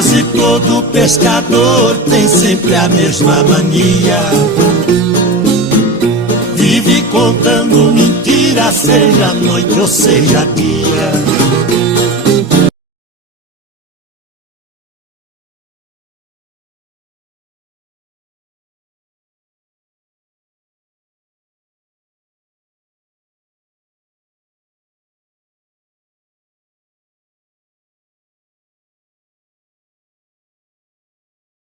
Quase todo pescador tem sempre a mesma mania. Vive contando mentira, seja noite ou seja dia.